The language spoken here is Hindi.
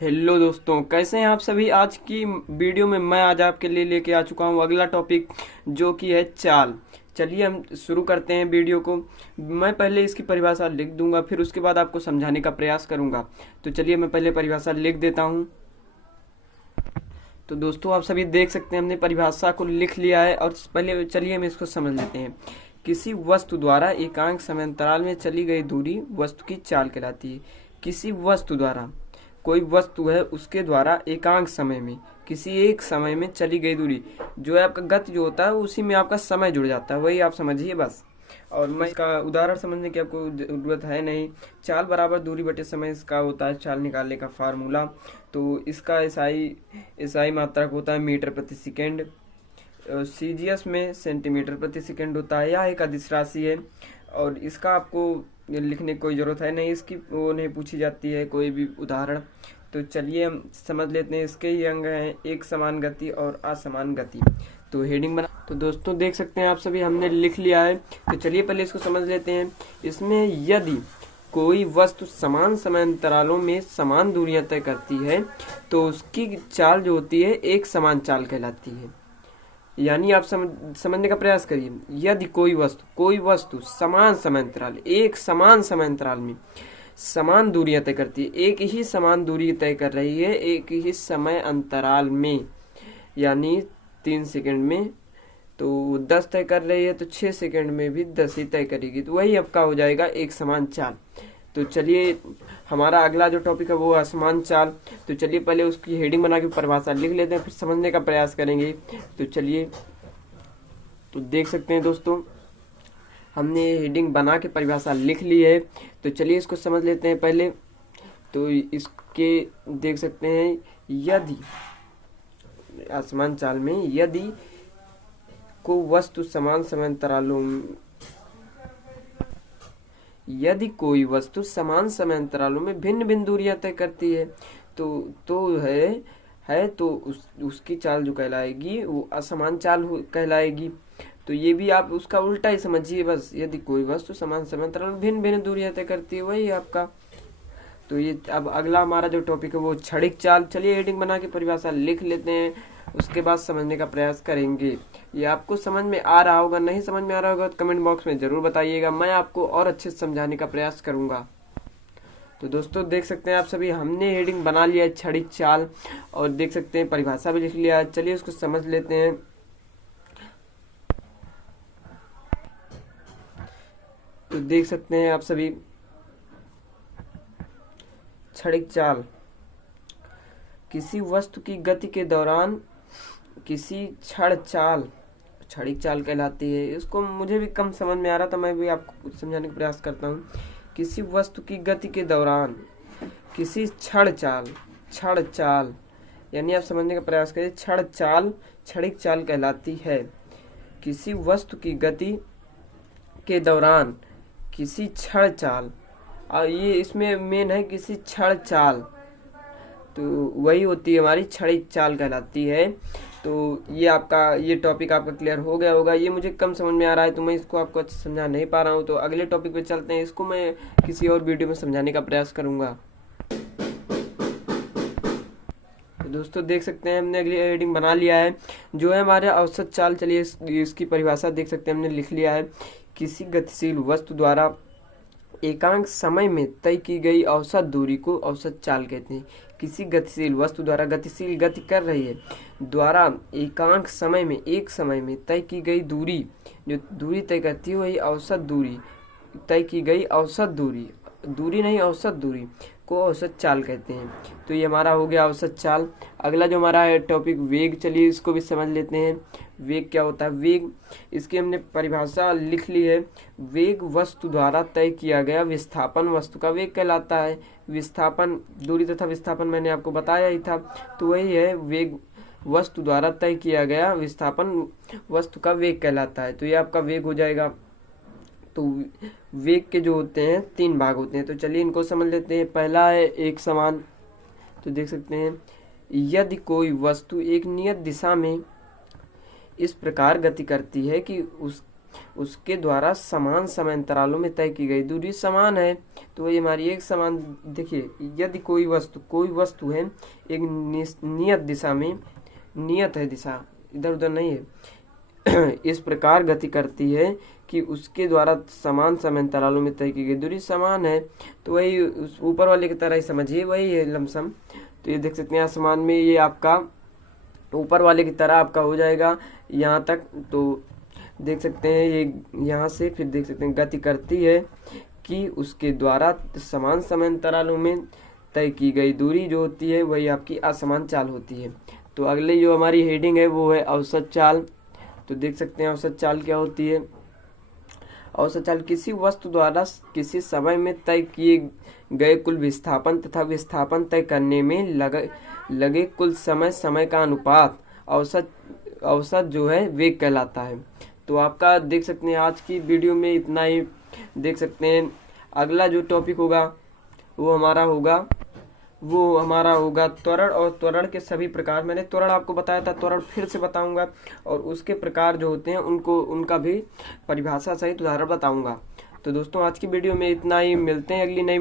हेलो दोस्तों, कैसे हैं आप सभी। आज की वीडियो में मैं आज आपके लिए लेके आ चुका हूं अगला टॉपिक, जो कि है चाल। चलिए हम शुरू करते हैं वीडियो को। मैं पहले इसकी परिभाषा लिख दूंगा, फिर उसके बाद आपको समझाने का प्रयास करूंगा। तो चलिए मैं पहले परिभाषा लिख देता हूं। तो दोस्तों, आप सभी देख सकते हैं हमने परिभाषा को लिख लिया है, और पहले चलिए हम इसको समझ लेते हैं। किसी वस्तु द्वारा एकांक समयांतराल में चली गई दूरी वस्तु की चाल कहलाती है। किसी वस्तु द्वारा, कोई वस्तु है उसके द्वारा एकांक समय में, किसी एक समय में चली गई दूरी, जो है आपका गति जो होता है उसी में आपका समय जुड़ जाता है, वही आप समझिए बस। और मैं इसका उदाहरण समझने की आपको जरूरत है नहीं। चाल बराबर दूरी बटे समय इसका होता है चाल निकालने का फार्मूला। तो इसका एसआई मात्रक होता है मीटर प्रति सेकेंड। सीजीएस में सेंटीमीटर प्रति सेकेंड होता है। यह एक अदिश राशि है और इसका आपको लिखने की कोई ज़रूरत है नहीं, इसकी वो नहीं पूछी जाती है कोई भी उदाहरण। तो चलिए हम समझ लेते हैं। इसके ही अंग हैं एक समान गति और असमान गति। तो हेडिंग बना, तो दोस्तों देख सकते हैं आप सभी हमने लिख लिया है। तो चलिए पहले इसको समझ लेते हैं। इसमें यदि कोई वस्तु समान समयांतरालों में समान दूरियां तय करती है तो उसकी चाल जो होती है एक समान चाल कहलाती है। यानी आप समझने का प्रयास करिए। यदि कोई वस्तु समान समयांतराल, एक समान समयांतराल में समान दूरियां तय करती है, एक ही समान दूरी तय कर रही है एक ही समय अंतराल में, यानी 3 सेकंड में तो 10 तय कर रही है तो 6 सेकंड में भी 10 ही तय करेगी, तो वही आपका हो जाएगा एक समान चाल। तो चलिए हमारा अगला जो टॉपिक है वो असमान चाल। तो चलिए पहले उसकी हेडिंग बना के परिभाषा लिख लेते हैं, फिर समझने का प्रयास करेंगे। तो चलिए, तो देख सकते हैं दोस्तों हमने हेडिंग बना के परिभाषा लिख ली है। तो चलिए इसको समझ लेते हैं पहले। तो इसके देख सकते हैं, यदि असमान चाल में यदि को वस्तु समान समयांतरालों यदि कोई वस्तु समान समयांतरालों में भिन्न भिन्न दूरियां तय करती है तो उसकी चाल जो कहलाएगी वो असमान चाल कहलाएगी। तो ये भी आप उसका उल्टा ही समझिए बस। यदि कोई वस्तु समान समयांतराल में भिन्न भिन्न दूरियां तय करती है वही आपका। तो ये अब अगला हमारा जो टॉपिक है वो क्षणिक चाल। चलिए हेडिंग बना के परिभाषा लिख लेते हैं, उसके बाद समझने का प्रयास करेंगे। ये आपको समझ में आ रहा होगा, नहीं समझ में आ रहा होगा तो कमेंट बॉक्स में जरूर बताइएगा, मैं आपको और अच्छे से समझाने का प्रयास करूंगा। तो दोस्तों देख सकते हैं आप सभी हमने हेडिंग बना लिया है क्षणिक चाल, और देख सकते हैं परिभाषा भी लिख लिया है। चलिए उसको समझ लेते हैं। तो देख सकते हैं आप सभी क्षणिक चाल किसी वस्तु की गति के दौरान किसी क्षणिक चाल कहलाती है। इसको मुझे भी कम समझ में आ रहा था, मैं भी आपको समझाने का प्रयास करता हूँ। किसी वस्तु की गति के दौरान किसी क्षण चाल यानी आप समझने का प्रयास करिए। क्षणिक चाल कहलाती है। किसी वस्तु की गति के दौरान किसी क्षण चाल, और ये इसमें मेन है किसी क्षण चाल, तो वही होती है हमारी क्षणिक चाल कहलाती है। तो ये टॉपिक आपका क्लियर हो गया होगा। ये मुझे कम समझ में आ रहा है तो मैं इसको आपको अच्छे समझा नहीं पा रहा हूँ। तो अगले टॉपिक पे चलते हैं, इसको मैं किसी और वीडियो में समझाने का प्रयास करूँगा। तो दोस्तों देख सकते हैं हमने अगली हेडिंग बना लिया है, जो है हमारे औसत चाल। चलिए इसकी परिभाषा देख सकते हैं हमने लिख लिया है। किसी गतिशील वस्तु द्वारा एकांक समय में तय की गई औसत दूरी को औसत चाल कहते हैं। किसी गतिशील वस्तु द्वारा, गतिशील गति कर रही है, द्वारा एकांक समय में, एक समय में तय की गई दूरी, जो दूरी तय करती है वही औसत दूरी, तय की गई औसत दूरी नहीं औसत दूरी को औसत चाल कहते हैं। तो ये हमारा हो गया औसत चाल। अगला जो हमारा है टॉपिक वेग, चलिए इसको भी समझ लेते हैं। वेग क्या होता है? वेग, इसकी हमने परिभाषा लिख ली है। वेग वस्तु द्वारा तय किया गया विस्थापन वस्तु का वेग कहलाता है। विस्थापन, दूरी तथा विस्थापन मैंने आपको बताया ही था, तो वही है वेग वस्तु द्वारा तय किया गया विस्थापन वस्तु का वेग कहलाता है। तो ये आपका वेग हो जाएगा। तो वेग के जो होते हैं 3 भाग होते हैं, तो चलिए इनको समझ लेते हैं। पहला है एक समान। तो देख सकते हैं, यदि कोई वस्तु एक नियत दिशा में इस प्रकार गति करती है कि उसके द्वारा समान समय अंतरालों में तय की गई दूरी समान है। तो वही हमारी एक समान, देखिए यदि कोई वस्तु है एक नियत दिशा में, नियत है दिशा, इधर उधर नहीं है इस प्रकार गति करती है कि उसके द्वारा समान समय अंतरालों में तय की गई दूरी समान है। तो वही ऊपर वाले की तरह ही समझिए, वही है लमसम। तो ये देख सकते हैं आसमान में, ये आपका ऊपर वाले की तरह आपका हो जाएगा यहाँ तक। तो देख सकते हैं ये यहाँ से फिर देख सकते हैं गति करती है कि उसके द्वारा समान समय अंतरालों में तय की गई दूरी जो होती है वही आपकी असमान चाल होती है। तो अगले जो हमारी हेडिंग है वो है औसत चाल। तो देख सकते हैं औसत चाल क्या होती है। औसत चाल किसी वस्तु द्वारा किसी समय में तय किए गए कुल विस्थापन तथा विस्थापन तय करने में लगे कुल समय का अनुपात औसत जो है वेग कहलाता है। तो आपका देख सकते हैं आज की वीडियो में इतना ही। देख सकते हैं अगला जो टॉपिक होगा वो हमारा होगा त्वरण और त्वरण के सभी प्रकार। मैंने त्वरण आपको बताया था, त्वरण फिर से बताऊंगा और उसके प्रकार जो होते हैं उनका भी परिभाषा सहित उदाहरण बताऊंगा। तो दोस्तों आज की वीडियो में इतना ही, मिलते हैं अगली नई